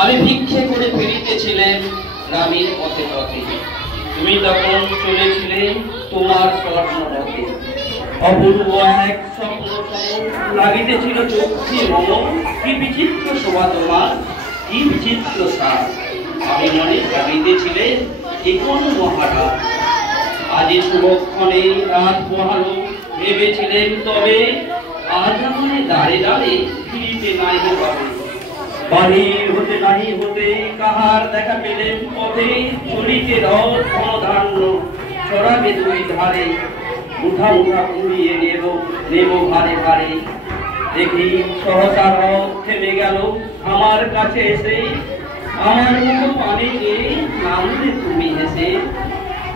আমি ভিক্ষে করে ফিরিতেছিলেন গ্রামের পথে পথে, তুমি তখন চলেছিলে তোমার স্বর্ণরথে। অপূর্ব এক স্বপ্ন লাগিতেছিল চক্ষে মম, কি বিচিত্র শোভা তোমার, কি বিচিত্র সাজ। আমি মনে ভাবিতেছিলেন এ কোন মহারাজ, আজি শুভক্ষণে রাত পোহালো, ভেবেছিলেন তবে আজ আমায় দাঁড়ে দাঁড়ে ফিরিতে নাই পাবে। বাহির হতে নাহি হতে কাহার দেখা পেলেন পথে, চলিতে রথ ধনধান্য চড়াবে দুই ধারে, উঠা উঠা কুড়িয়ে নেব ভারে ভারে। দেখি সহসা রথ থেমে গেল আমার কাছে এসে, আমার মুখ পানে চেয়ে নামলে তুমি হেসে।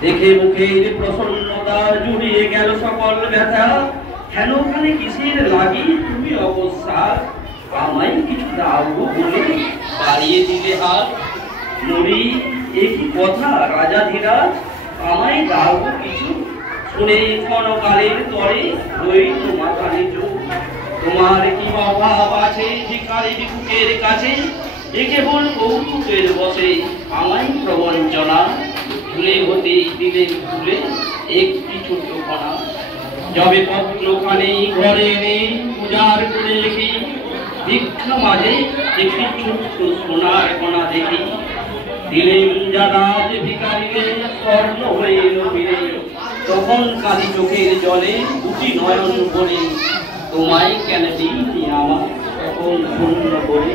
দেখে মুখের প্রসন্নতা জুড়িয়ে গেল সকল ব্যথা, কেন ওখানে কিসের লাগি তুমি অবসাদ। আমায় কিছু দাও বলে বাড়িয়ে দিলে হাত, মরি এ কি কথা রাজাধিরাজ, আমায় দাও কিছু। শুনে ক্ষণকালের তরে হইল মাথা নিচু, তোমার কি অভাব আছে ভিখারির বুকের কাছে, এ কেবল কৌতুকের বসে আমায় প্রবঞ্চনা। ভুলে হতে দিলে ভুলে একটি ছোট্ট কণা, যবে পত্রখানে ঘরে এনে পূজার করে লিখি, ভিক্ষা মাঝে একটি ছোট্ট সোনার কণা দেখি। দিলেন যারা যে ভিখারিকে স্বর্ণ হয়ে এলো ফিরে, তখন কালি চোখের জলে দুটি নয়ন বলে, তোমায় কেন দিইনি আমার তখন পূর্ণ করে।